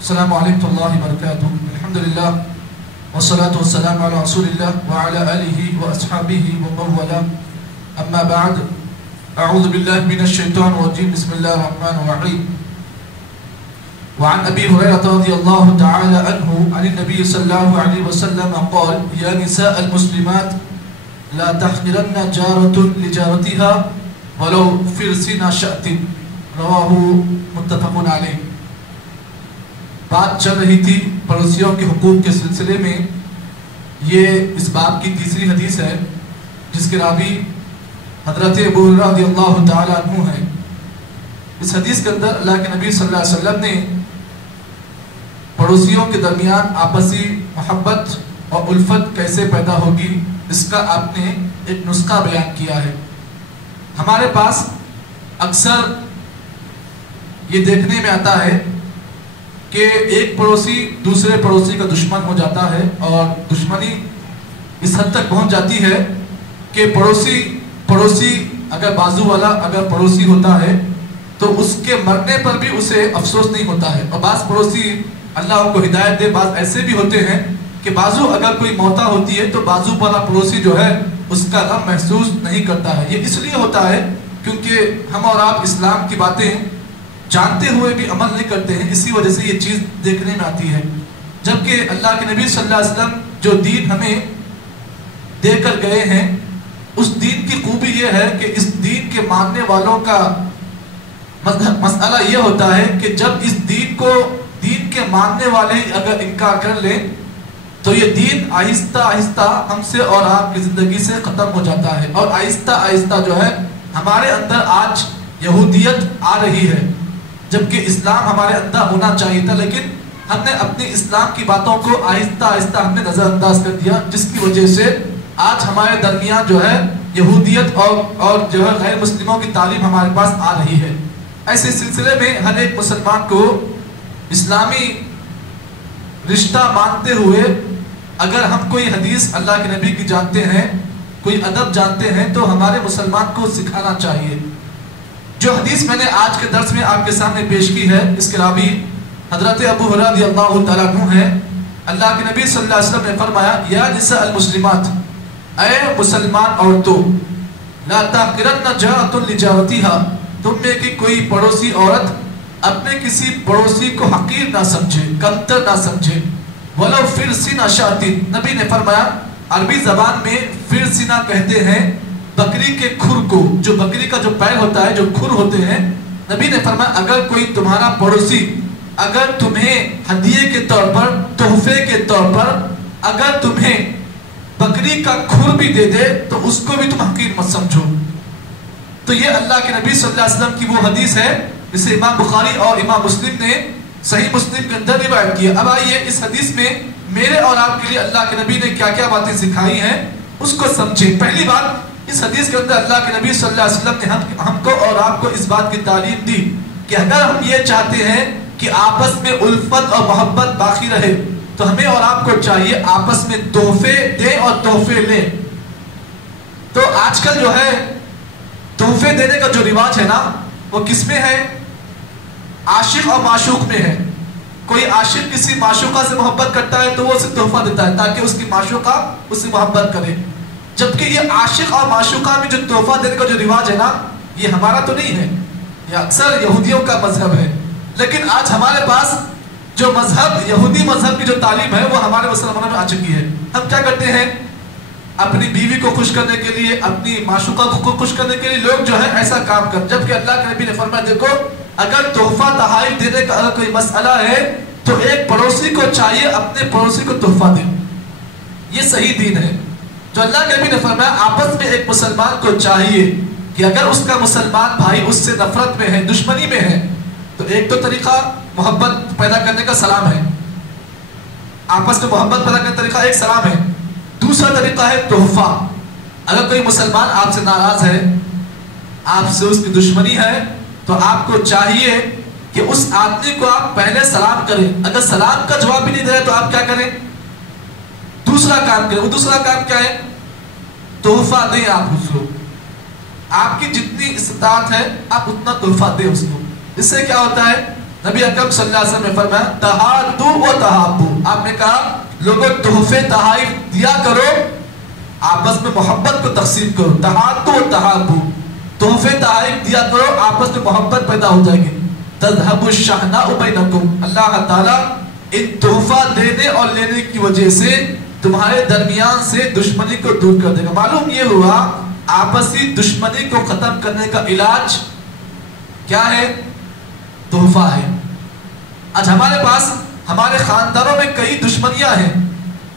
السلام علیکم اللہ وبرکاتہ. الحمدللہ والصلاة والسلام علی رسول اللہ وعلی آلہ واصحابہ ومن والاه. اما بعد، اعوذ باللہ من الشیطان الرجیم. بسم اللہ الرحمن الرحیم. وعن ابی ہریرہ رضی اللہ تعالی عنہ عن النبی صلی اللہ علیہ وسلم قال یا نساء المسلمات لا تحقرن جارة لجارتها ولو فرسن شأت. رواہ متفق علیہ. بات چل رہی تھی پڑوسیوں کے حقوق کے سلسلے میں. یہ اس باب کی تیسری حدیث ہے جس کے راوی حضرت ابو ہریرہ رضی اللہ تعالی عنہ ہیں. اس حدیث کے اندر اللہ کے نبی صلی اللہ علیہ وسلم نے پڑوسیوں کے درمیان آپسی محبت اور الفت کیسے پیدا ہوگی اس کا آپ نے ایک نسخہ بیان کیا ہے. ہمارے پاس اکثر یہ دیکھنے میں آتا ہے کہ ایک پڑوسی دوسرے پڑوسی کا دشمن ہو جاتا ہے اور دشمنی اس حد تک پہنچ جاتی ہے کہ پڑوسی اگر بازو والا اگر پڑوسی ہوتا ہے تو اس کے مرنے پر بھی اسے افسوس نہیں ہوتا ہے. اور بعض پڑوسی اللہ ان کو ہدایت دے، بعض ایسے بھی ہوتے ہیں کہ بازو اگر کوئی موتا ہوتی ہے تو بازو والا پڑوسی جو ہے اس کا غم محسوس نہیں کرتا ہے. یہ اس لیے ہوتا ہے کیونکہ ہم اور آپ اسلام کی باتیں جانتے ہوئے بھی عمل نہیں کرتے ہیں. اسی وجہ سے یہ چیز دیکھنے میں آتی ہے. جبکہ اللہ کے نبی صلی اللہ علیہ وسلم جو دین ہمیں دے کر گئے ہیں اس دین کی خوبی یہ ہے کہ اس دین کے ماننے والوں کا مسئلہ یہ ہوتا ہے کہ جب اس دین کے ماننے والے اگر انکار کر لیں تو یہ دین آہستہ آہستہ ہم سے اور آپ کی زندگی سے ختم ہو جاتا ہے. اور آہستہ آہستہ جو ہے ہمارے اندر آج یہودیت آ رہی ہے جبکہ اسلام ہمارے اندر ہونا چاہیے تھا، لیکن ہم نے اپنی اسلام کی باتوں کو آہستہ آہستہ ہم نے نظر انداز کر دیا، جس کی وجہ سے آج ہمارے درمیان جو ہے یہودیت اور جو ہے غیر مسلموں کی تعلیم ہمارے پاس آ رہی ہے. ایسے سلسلے میں ہر ایک مسلمان کو اسلامی رشتہ مانتے ہوئے اگر ہم کوئی حدیث اللہ کے نبی کی جانتے ہیں، کوئی ادب جانتے ہیں تو ہمارے مسلمان کو سکھانا چاہیے. جو حدیث میں نے آج کے درس میں آپ کے سامنے پیش کی ہے اس کے راوی حضرت ابو ہریرہ رضی اللہ تعالیٰ عنہ ہے. اللہ کے نبی صلی اللہ علیہ وسلم نے فرمایا یا نساء المسلمات، اے مسلمان عورتوں، لا تحقرن جارة لجارتها، تم میں کی کوئی پڑوسی عورت اپنے کسی پڑوسی کو حقیر نہ سمجھے، کمتر نہ سمجھے. ولو فرسن شاۃ، نبی نے فرمایا عربی زبان میں فرسنا کہتے ہیں بکری کے کھر کو، جو بکری کا جو پیر ہوتا ہے، جو کھر ہوتے ہیں. نبی نے فرمایا اگر کوئی تمہارا پڑوسی اگر تمہیں ہدیے کے طور پر، تحفے کے طور پر اگر تمہیں بکری کا کھر بھی دے دے تو اس کو بھی تم حقیر مت سمجھو. تو یہ اللہ کے نبی صلی اللہ علیہ وسلم کی وہ حدیث ہے جسے امام بخاری اور امام مسلم نے صحیح مسلم کے اندر روایت کیا. اب آئیے اس حدیث میں میرے اور آپ کے لیے اللہ کے نبی نے کیا کیا باتیں سکھائی ہیں اس کو سمجھیں. پہلی بات، اس حدیث کے اندر اللہ کے نبی صلی اللہ علیہ وسلم نے ہم کو اور آپ کو اس بات کی تعلیم دی کہ اگر ہم یہ چاہتے ہیں کہ آپس میں الفت اور محبت باقی رہے تو ہمیں اور آپ کو چاہیے آپس میں تحفے دیں اور تحفے لیں. تو آج کل جو ہے تحفے دینے کا جو رواج ہے نا وہ کس میں ہے؟ عاشق اور معشوق میں ہے. کوئی عاشق کسی معشوقہ سے محبت کرتا ہے تو وہ اسے تحفہ دیتا ہے تاکہ اس کی معشوقہ اس سے محبت کرے. جبکہ یہ عاشق اور معشوقہ میں جو تحفہ دینے کا جو رواج ہے نا یہ ہمارا تو نہیں ہے، یہ اکثر یہودیوں کا مذہب ہے. لیکن آج ہمارے پاس جو مذہب یہودی مذہب کی جو تعلیم ہے وہ ہمارے مسلمانوں میں آ چکی ہے. ہم کیا کرتے ہیں اپنی بیوی کو خوش کرنے کے لیے، اپنی معشوقہ کو خوش کرنے کے لیے لوگ جو ہے ایسا کام کر، جبکہ اللہ کے نبی نے فرمایا دیکھو اگر تحفہ تحائف دینے کا اگر کوئی مسئلہ ہے تو ایک پڑوسی کو چاہیے اپنے پڑوسی کو تحفہ دے. یہ صحیح دین ہے. جو اللہ کے نبی نے فرمایا آپس میں ایک مسلمان کو چاہیے کہ اگر اس کا مسلمان بھائی اس سے نفرت میں ہے، دشمنی میں ہے، تو ایک تو طریقہ محبت پیدا کرنے کا سلام ہے، آپس میں محبت پیدا کرنے کا طریقہ ایک سلام ہے. دوسرا طریقہ ہے تحفہ. اگر کوئی مسلمان آپ سے ناراض ہے، آپ سے اس کی دشمنی ہے، تو آپ کو چاہیے کہ اس آدمی کو آپ پہلے سلام کریں. اگر سلام کا جواب بھی نہیں دے رہے تو آپ کیا کریں؟ دوسرا کام کریں. وہ دوسرا کام کیا ہے؟ تحفہ دیں آپ اس کو. آپ کی جتنی استطاعت ہے آپ اتنا تحفہ دیں اس کو. اس سے کیا ہوتا ہے نبی اکرم صلی اللہ علیہ وسلم نے فرمایا تہادو و تہابو، آپ نے کہا لوگوں تحفے تحائف دیا کرو، آپس میں محبت کو تقسیم کرو. تہادو و تہابو، تحفے تحائف دیا کرو، آپس میں محبت پیدا ہو جائے گی. تذہب الشحناء بینکم، اللہ تعالیٰ ان تحفہ دینے اور لینے کی وجہ سے تمہارے درمیان سے دشمنی کو دور کر دے گا. معلوم یہ ہوا آپسی دشمنی کو ختم کرنے کا علاج کیا ہے؟ تحفہ ہے. آج ہمارے پاس ہمارے خاندانوں میں کئی دشمنیاں ہیں.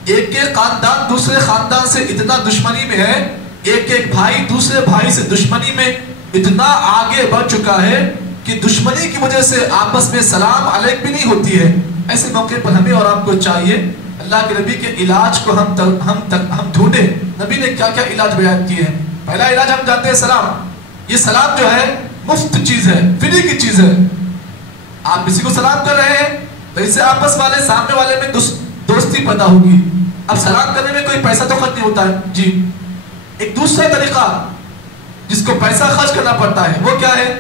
ایک ایک خاندان دوسرے خاندان سے اتنا دشمنی میں ہے، ایک ایک بھائی دوسرے بھائی سے دشمنی میں اتنا آگے بڑھ چکا ہے کہ دشمنی کی وجہ سے آپس میں سلام علیک بھی نہیں ہوتی ہے. ایسے موقع پر ہمیں اور آپ کو چاہیے اللہ کے نبی کے علاج کو ہم ڈھونڈیں. نبی نے کیا کیا علاج بیان کیے ہیں. پہلا علاج ہم جانتے ہیں سلام. یہ سلام جو ہے مفت چیز ہے، فری کی چیز ہے. آپ کسی کو سلام کر رہے ہیں تو اس سے آپس والے سامنے والے میں دوستی پیدا ہوگی. اب سلام کرنے میں کوئی پیسہ تو خرچ نہیں ہوتا ہے جی. ایک دوسرا طریقہ جس کو پیسہ خرچ کرنا پڑتا ہے وہ کیا ہے؟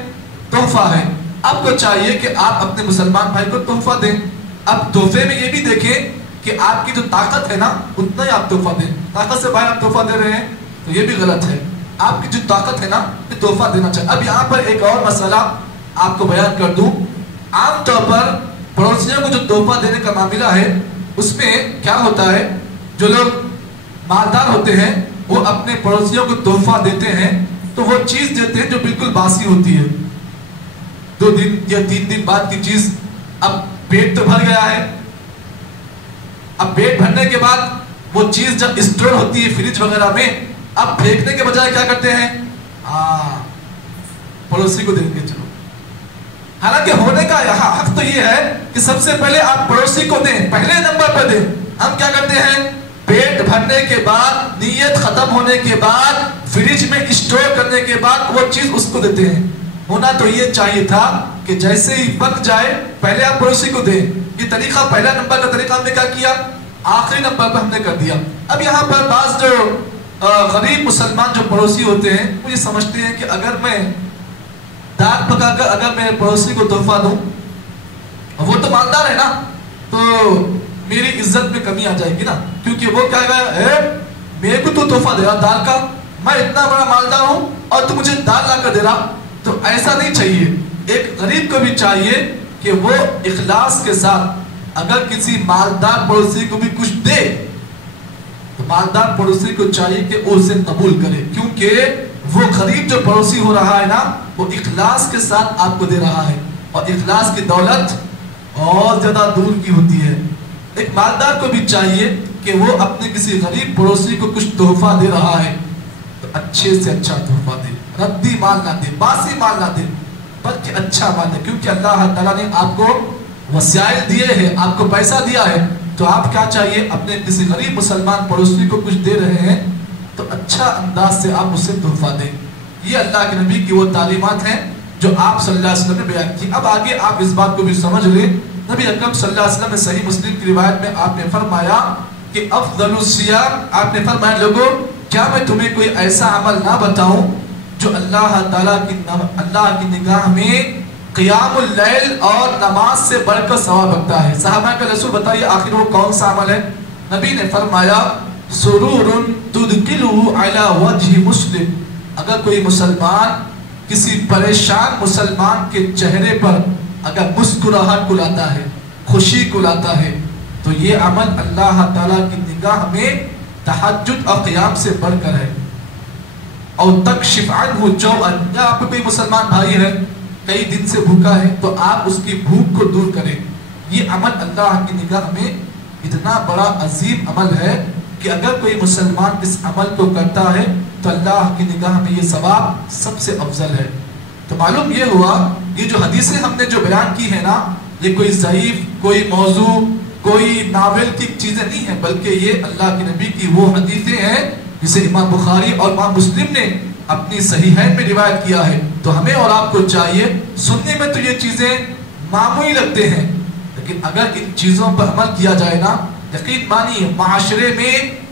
تحفہ ہے. آپ کو چاہیے کہ آپ اپنے مسلمان بھائی کو تحفہ دیں. اب تحفے میں یہ بھی دیکھیں کہ آپ کی جو طاقت ہے نا اتنا ہی آپ تحفہ دیں. طاقت سے باہر آپ تحفہ دے رہے ہیں تو یہ بھی غلط ہے. آپ کی جو طاقت ہے نا یہ تحفہ دینا چاہیے. اب یہاں پر ایک اور مسئلہ آپ کو بیان کر دوں. عام طور پر پڑوسیوں کو جو تحفہ دینے کا معاملہ ہے اس میں کیا ہوتا ہے، جو لوگ مالدار ہوتے ہیں وہ اپنے پڑوسیوں کو تحفہ دیتے ہیں تو وہ چیز دیتے ہیں جو بالکل باسی ہوتی ہے. 2 دن یا 3 دن بعد کی چیز. اب پیٹ تو بھر گیا ہے، اب پیٹ بھرنے کے بعد وہ چیز جب اسٹور ہوتی ہے فریج وغیرہ میں، اب پھینکنے کے بجائے کیا کرتے ہیں؟ پڑوسی کو دیں گے. چلو، حالانکہ ہونے کا حق تو یہ ہے کہ سب سے پہلے آپ پڑوسی کو دیں، پہلے نمبر پہ دیں. ہم کیا کرتے ہیں؟ پیٹ بھرنے کے بعد، نیت ختم ہونے کے بعد، فریج میں اسٹور کرنے کے بعد وہ چیز اس کو دیتے ہیں. ہونا تو یہ چاہیے تھا کہ جیسے ہی پک جائے پہلے آپ پڑوسی کو دیں. یہ طریقہ پہلا نمبر کا طریقہ ہم نے کیا کیا؟ آخری نمبر پہ ہم نے کر دیا. اب یہاں پر بعض جو غریب مسلمان جو پڑوسی ہوتے ہیں وہ یہ سمجھتے ہیں کہ اگر میں دال پکا کر اگر میں پڑوسی کو تحفہ دوں، وہ تو مالدار ہے نا تو میری عزت میں کمی آ جائے گی نا، کیونکہ وہ کہے گا میرے کو تو تحفہ دے رہا دال کا، میں اتنا بڑا مالدار ہوں اور تو مجھے دال لا کر دے رہا. تو ایسا نہیں چاہیے. ایک غریب کو بھی چاہیے کہ وہ اخلاص کے ساتھ اگر کسی مالدار پڑوسی کو بھی کچھ دے تو مالدار پڑوسی کو چاہیے کہ وہ اسے قبول کرے، کیونکہ وہ غریب جو پڑوسی ہو رہا ہے نا وہ اخلاص کے ساتھ آپ کو دے رہا ہے، اور اخلاص کی دولت بہت زیادہ دور کی ہوتی ہے. ایک مالدار کو بھی چاہیے کہ وہ اپنے کسی غریب پڑوسی کو کچھ تحفہ دے رہا ہے تو اچھے سے اچھا تحفہ دے. ردی مال نہ دے، باسی مال نہ دے، بلکہ اچھا مال دے. کیونکہ اللہ تعالیٰ نے آپ کو وسائل دیے ہیں، آپ کو پیسہ دیا ہے، تو آپ کیا چاہیے؟ اپنے کسی غریب مسلمان پڑوسی کو کچھ دے رہے ہیں تو اچھا انداز سے آپ اسے تحفہ دیں. یہ اللہ کے نبی کی وہ تعلیمات ہیں جو آپ صلی اللہ علیہ وسلم نے بیان کی. اب آگے آپ اس بات کو بھی سمجھ لیں. نبی اکرم صلی اللہ علیہ وسلم نے صحیح مسلم کی روایت میں آپ نے فرمایا کہ افضل الصیام، آپ نے فرمایا لوگوں کیا میں تمہیں کوئی ایسا عمل نہ بتاؤں جو اللہ تعالیٰ کی نگاہ میں قیام اللیل اور نماز سے بڑھ کر ثواب رکھتا ہے. صحابہ کا رسول بتائیے آخر وہ کون سا عمل ہے؟ نبی نے فرمایا سرور تدخلہ علی وجہ مسلم، اگر کوئی مسلمان کسی پریشان مسلمان کے چہرے پر اگر مسکراہٹ کو لاتا ہے، خوشی کو لاتا ہے، تو یہ عمل اللہ تعالیٰ کی نگاہ میں تہجد اور قیام سے بڑھ کر ہے. اور تکشف عنہ جوعا، یا آپ کو کوئی مسلمان بھائی ہے کئی دن سے بھوکا ہے تو آپ اس کی بھوک کو دور کریں. یہ عمل اللہ کی نگاہ میں اتنا بڑا عظیم عمل ہے کہ اگر کوئی مسلمان اس عمل کو کرتا ہے تو اللہ کی نگاہ میں یہ ثواب سب سے افضل ہے. تو معلوم یہ ہوا یہ جو حدیثیں ہم نے جو بیان کی ہیں نا یہ کوئی ضعیف، کوئی موضوع، کوئی ناول کی چیزیں نہیں ہیں، بلکہ یہ اللہ کے نبی کی وہ حدیثیں ہیں جسے امام بخاری اور امام مسلم نے اپنی صحیحین میں روایت کیا ہے. تو ہمیں اور آپ کو چاہیے، سننے میں تو یہ چیزیں معمولی لگتے ہیں لیکن اگر ان چیزوں پر عمل کیا جائے نا یقین مانیے معاشرے میں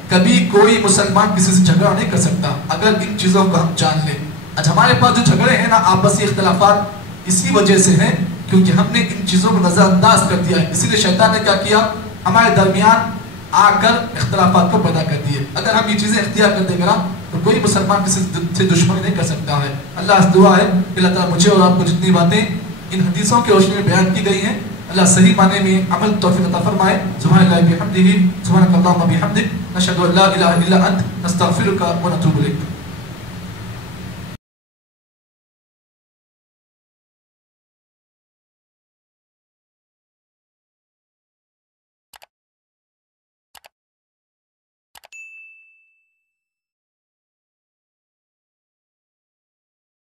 کبھی کوئی مسلمان کسی سے جھگڑا نہیں کر سکتا اگر ان چیزوں کو ہم جان لیں. آج ہمارے پاس جو جھگڑے ہیں نا آپسی اختلافات اسی وجہ سے ہیں کیونکہ ہم نے ان چیزوں کو نظر انداز کر دیا ہے. اسی لیے شیطان نے کیا کیا, ہمارے درمیان آ کر اختلافات کو پیدا کر دیے. اگر ہم یہ چیزیں اختیار کر دیں گے تو کوئی مسلمان کسی سے دشمنی نہیں کر سکتا ہے. اللہ سے دعا ہے کہ اللہ تعالیٰ مجھے اور آپ کو جتنی باتیں ان حدیثوں کی روشنی میں بیان کی گئی ہیں, اللہ صحیح معنی میں عمل توفیق عطا فرمائے. سبحان اللہ بحمدہ, سبحانک اللہم وبحمدک, نشہد ان لا الہ الا انت, نستغفرک ونتوب الیک.